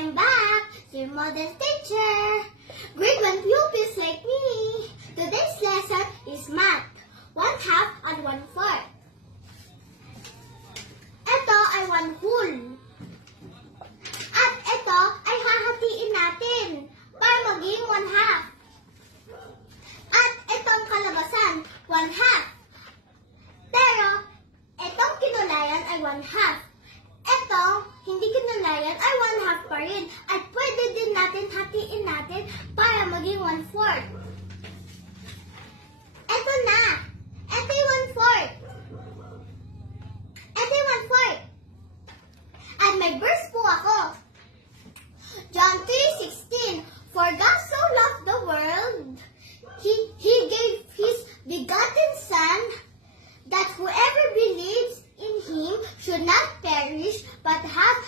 I'm back, your model teacher. Grade 1 pupils like me. Today's lesson is math. 1/2 and 1/4. Ito ay 1 whole. At ito ay hahatiin natin para maging 1/2. At itong kalabasan, 1/2. Pero, itong kinulayan ay 1/2. Ito, hindi kinulayan ay 1/2 pa rin. At pwede din natin hatiin natin para maging 1/4. Ito na. Ito yung 1/4. Ito yung 1/4. At may verse po ako. John 3:16. For God so loved the world, He gave His begotten Son, that whoever believes in Him should not perish but have